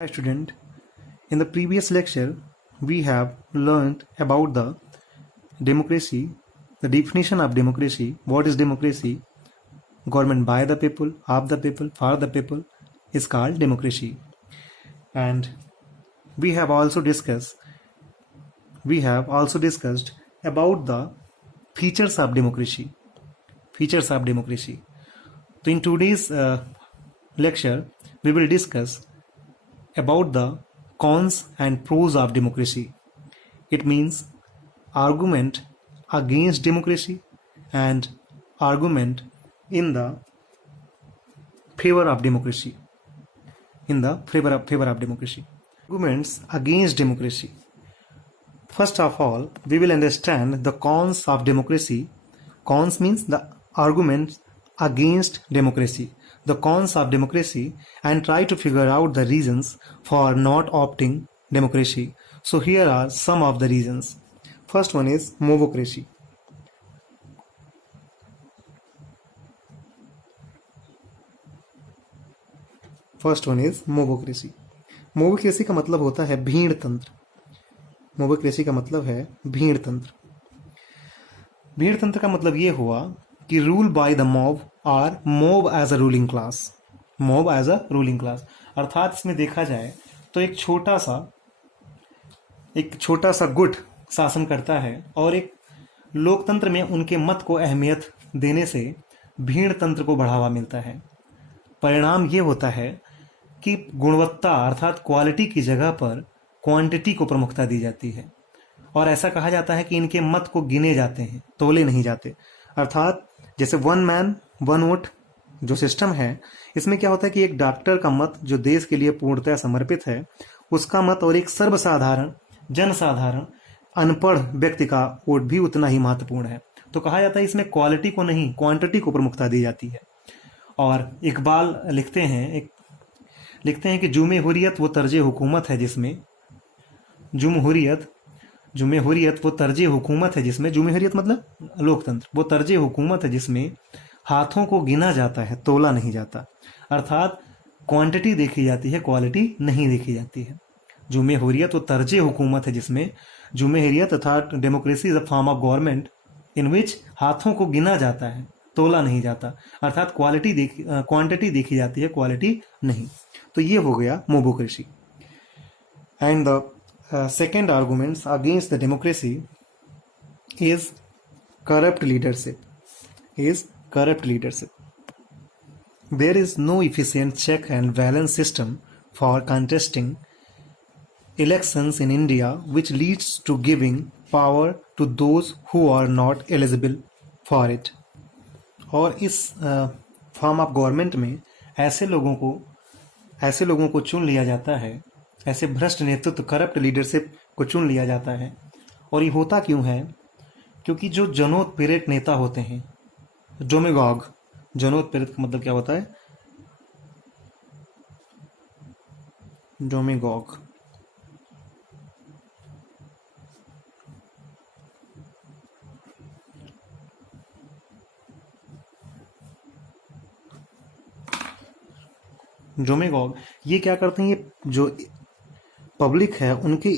Hi student, in the previous lecture we have learned about the democracy, the definition of democracy, what is democracy, government by the people, of the people, for the people is called democracy. And we have also discussed about the features of democracy. So in today's lecture we will discuss about the cons and pros of democracy. It means argument against democracy and argument in the favor of democracy. Arguments against democracy. First of all, we will understand the cons of democracy. Cons means the arguments against democracy, the cons of democracy, and try to figure out the reasons for not opting democracy. So here are some of the reasons. First one is mobocracy. Mobocracy का मतलब होता है भीड़ तंत्र। Mobocracy का मतलब है भीड़ तंत्र। भीड़ तंत्र का मतलब ये हुआ कि रूल बाय द मॉब और mob as a ruling class. अर्थात इसमें देखा जाए तो एक छोटा सा गुट शासन करता है और एक लोकतंत्र में उनके मत को अहमियत देने से भीड़ तंत्र को बढ़ावा मिलता है। परिणाम ये होता है कि गुणवत्ता अर्थात क्वालिटी की जगह पर क्वांटिटी को प्रमुखता दी जाती है और ऐसा कहा जाता है कि इनके मत को गिने जाते हैं, तोले नहीं जाते। अर्थात जैसे वन मैन वन वोट जो सिस्टम है, इसमें क्या होता है कि एक डॉक्टर का मत जो देश के लिए पूर्णतः समर्पित है, उसका मत और एक सर्वसाधारण जनसाधारण अनपढ़ व्यक्ति का वोट भी उतना ही महत्वपूर्ण है। तो कहा जाता है इसमें क्वालिटी को नहीं क्वांटिटी को प्रमुखता दी जाती है। और इकबाल लिखते हैं कि जुमे-हुरियत वो तर्जे हुकूमत है जिसमें जुमे-हुरियत वो तर्जे हुकूमत है जिसमें जुमे-हुरियत मतलब लोकतंत्र, वो तर्जे हुकूमत है जिसमें हाथों को गिना जाता है, तोला नहीं जाता। अर्थात क्वांटिटी देखी जाती है, क्वालिटी नहीं देखी जाती है। जुमे-हुरियत वो तर्जे हुकूमत है जिसमें जुमे-हुरियत अर्थात democracy is a form of government in which हाथों को गिना जाता है, तोला नहीं जाता। अर्थात क्वांटिटी देखी जाती है, क्वालिटी नहीं। तो ये हो गया mobocracy. And the second arguments against the democracy is corrupt leadership. There is no efficient check and balance system for contesting elections in India, which leads to giving power to those who are not eligible for it. और इस form of government में ऐसे लोगों को चुन लिया जाता है, ऐसे भ्रष्ट नेतृत्व करप्ट लीडरशिप को चुन लिया जाता है। और ये होता क्यों है? क्योंकि जो जनोत्प्रेरक नेता होते हैं, जनोत्प्रेरक का मतलब क्या होता है? डोमेगॉग। ये क्या करते हैं? ये जो पब्लिक है उनके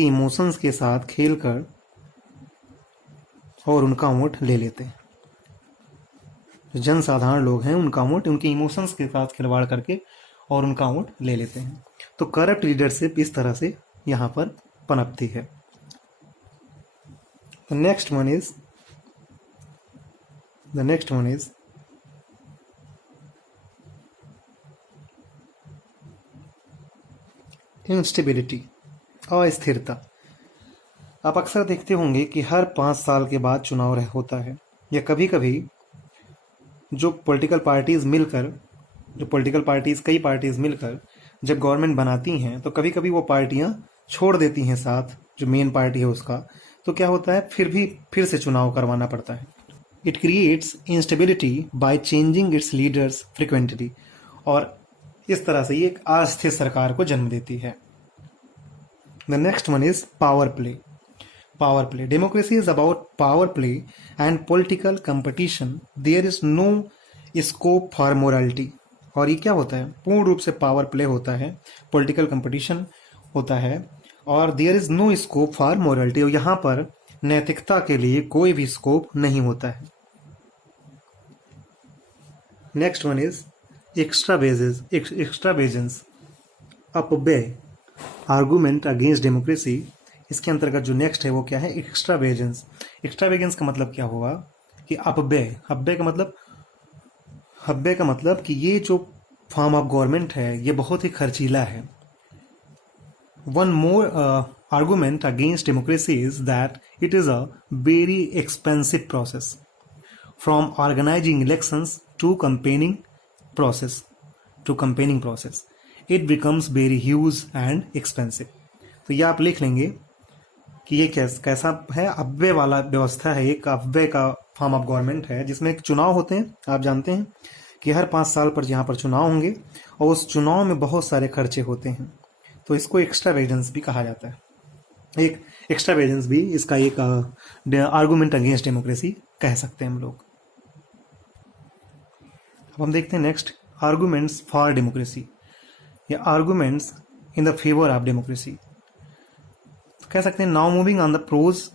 इमोशंस के साथ खेलकर और उनका वोट ले लेते हैं। जो जनसाधारण लोग हैं उनका वोट उनके इमोशंस के साथ खिलवाड़ करके और उनका वोट ले लेते हैं। तो करप्ट लीडरशिप इस तरह से यहाँ पर पनपती है। The next one is instability, अस्थिरता। आप अक्सर देखते होंगे कि हर 5 साल के बाद चुनाव होता है, या कभी कभी जो पॉलिटिकल पार्टीज कई पार्टीज मिलकर जब गवर्नमेंट बनाती हैं तो कभी कभी वो पार्टियां छोड़ देती हैं साथ जो मेन पार्टी है उसका। तो क्या होता है, फिर से चुनाव करवाना पड़ता है। It creates instability by changing it's leaders frequently, और इस तरह से ये एक अस्थिर सरकार को जन्म देती है। The next one is power play. Democracy is about power play and political competition. There is no scope for morality. और ये क्या होता है, पूर्ण रूप से पावर प्ले होता है, पॉलिटिकल कंपटीशन होता है, और there is no scope for morality, और यहाँ पर नैतिकता के लिए कोई भी स्कोप नहीं होता है। Next one is extravagance of a argument against democracy. इसके अंतर्गत जो नेक्स्ट है वो क्या है, एक्स्ट्रावेजेंस। एक्स्ट्रावेजेंस का मतलब क्या होगा कि अपबे का मतलब कि ये जो फॉर्म ऑफ गवर्नमेंट है ये बहुत ही खर्चीला है। One more argument against democracy is that it is a very expensive process, from organizing elections to campaigning process it becomes very huge and expensive। तो ये आप लिख लेंगे कि ये कैसा है, अव्यय वाला व्यवस्था है, एक अव्यय का फॉर्म ऑफ गवर्नमेंट है जिसमें एक चुनाव होते हैं। आप जानते हैं कि हर 5 साल पर यहाँ पर चुनाव होंगे और उस चुनाव में बहुत सारे खर्चे होते हैं, तो इसको एक्स्ट्रावेजेंस भी कहा जाता है। एक एक्स्ट्रावेजेंस भी इसका एक आर्गूमेंट अगेंस्ट डेमोक्रेसी कह सकते हैं हम लोग। अब हम देखते हैं नेक्स्ट, आर्गूमेंट्स फॉर डेमोक्रेसी या arguments in the favour of democracy. कह सकते हैं now moving on the pros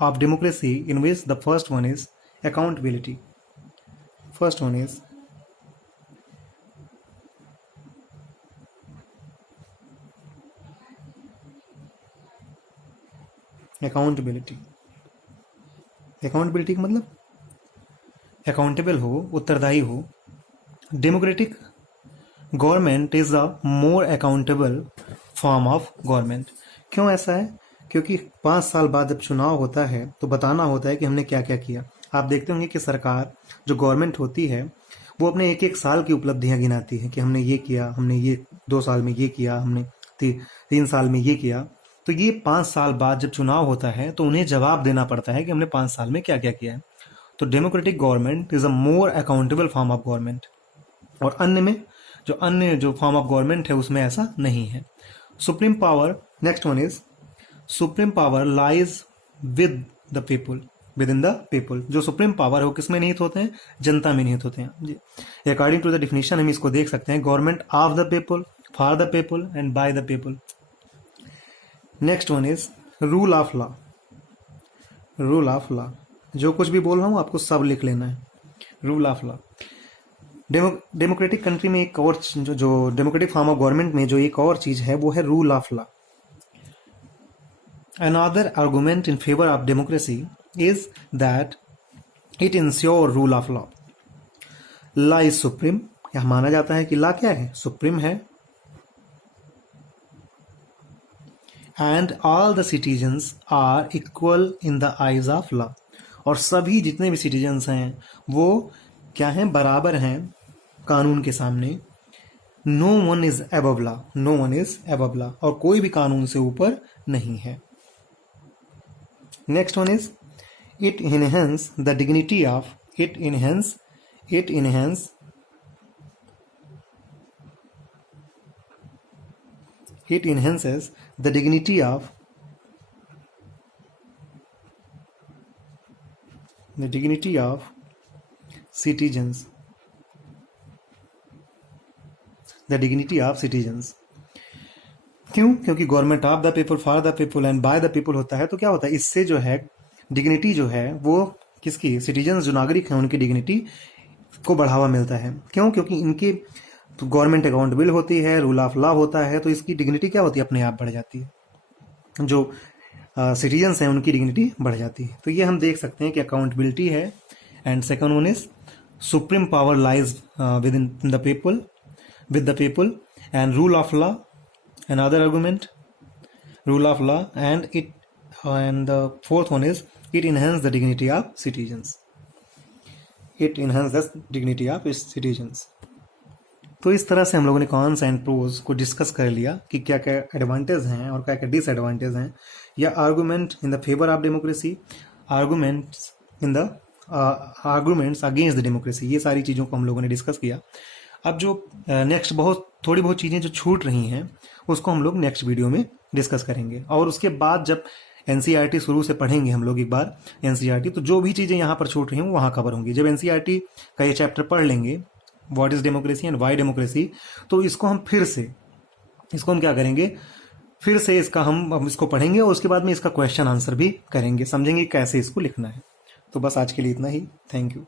of democracy in which the first one is accountability. First one is accountability का मतलब अकाउंटेबल हो, उत्तरदायी हो। Democratic government is a more accountable form of government. क्यों ऐसा है, क्योंकि 5 साल बाद जब चुनाव होता है तो बताना होता है कि हमने क्या क्या किया। आप देखते होंगे कि सरकार जो गवर्नमेंट होती है वो अपने एक एक साल की उपलब्धियां गिनाती है कि हमने ये किया, हमने ये 2 साल में ये किया, हमने 3 साल में ये किया। तो ये 5 साल बाद जब चुनाव होता है तो उन्हें जवाब देना पड़ता है कि हमने 5 साल में क्या क्या किया है। तो democratic government is a more accountable form of government, और अन्य जो फॉर्म ऑफ गवर्नमेंट है उसमें ऐसा नहीं है। Supreme power, next one is supreme power lies with the people, with in the people. जो सुप्रीम पावर है वो किसमें निहित होते हैं, जनता में निहित होते हैं जी। अकॉर्डिंग टू द डिफिनेशन हम इसको देख सकते हैं, government of the people, for the people and by the people. Next one is rule of law. Rule of law, जो कुछ भी बोल रहा हूं आपको सब लिख लेना है। Rule of law, democratic country में एक और जो डेमोक्रेटिक फॉर्म ऑफ गवर्नमेंट में जो एक और चीज है वो है rule of law. Another argument in favour of democracy is that it ensure rule of law. Law is supreme, यह माना जाता है कि लॉ क्या है, सुप्रीम है। And all the citizens are equal in the eyes of law, और सभी जितने भी सिटीजन्स हैं वो क्या हैं, बराबर हैं कानून के सामने। No one is above law, no one is above law, और कोई भी कानून से ऊपर नहीं है। Next one is it enhance the dignity of, it enhances the dignity of citizens, क्यों, क्योंकि government of the people, for the people and by the people होता है। तो क्या होता है, इससे जो है डिग्निटी जो है वो किसकी, सिटीजन्स जो नागरिक हैं उनकी डिग्निटी को बढ़ावा मिलता है। क्यों, क्योंकि इनकी तो गवर्नमेंट अकाउंटेबल होती है, रूल ऑफ लॉ होता है, तो इसकी डिग्निटी क्या होती है, अपने आप बढ़ जाती है। जो सिटीजन्स हैं उनकी डिग्निटी बढ़ जाती है। तो ये हम देख सकते हैं कि अकाउंटेबिलिटी है। And second one is supreme power lies with in the people, with the people, and rule of law, another argument, rule of law, and the fourth one is it enhances the dignity of citizens. It enhances the dignity of citizens. तो इस तरह से हम लोगों ने cons and pros को discuss कर लिया कि क्या क्या एडवांटेज हैं और क्या क्या डिसएडवांटेज हैं, या argument in the favour of democracy, arguments against the democracy, ये सारी चीज़ों को हम लोगों ने डिस्कस किया। अब जो नेक्स्ट थोड़ी बहुत चीज़ें जो छूट रही हैं उसको हम लोग नेक्स्ट वीडियो में डिस्कस करेंगे। और उसके बाद जब एनसीईआरटी शुरू से पढ़ेंगे हम लोग एक बार एनसीईआरटी, तो जो भी चीज़ें यहाँ पर छूट रही हैं वो वहाँ कवर होंगी। जब एनसीईआरटी का ये चैप्टर पढ़ लेंगे what is democracy and Y democracy. तो इसको हम क्या करेंगे, फिर से इसका हम इसको पढ़ेंगे और उसके बाद में इसका क्वेश्चन आंसर भी करेंगे, समझेंगे कैसे इसको लिखना है। तो बस आज के लिए इतना ही। Thank you.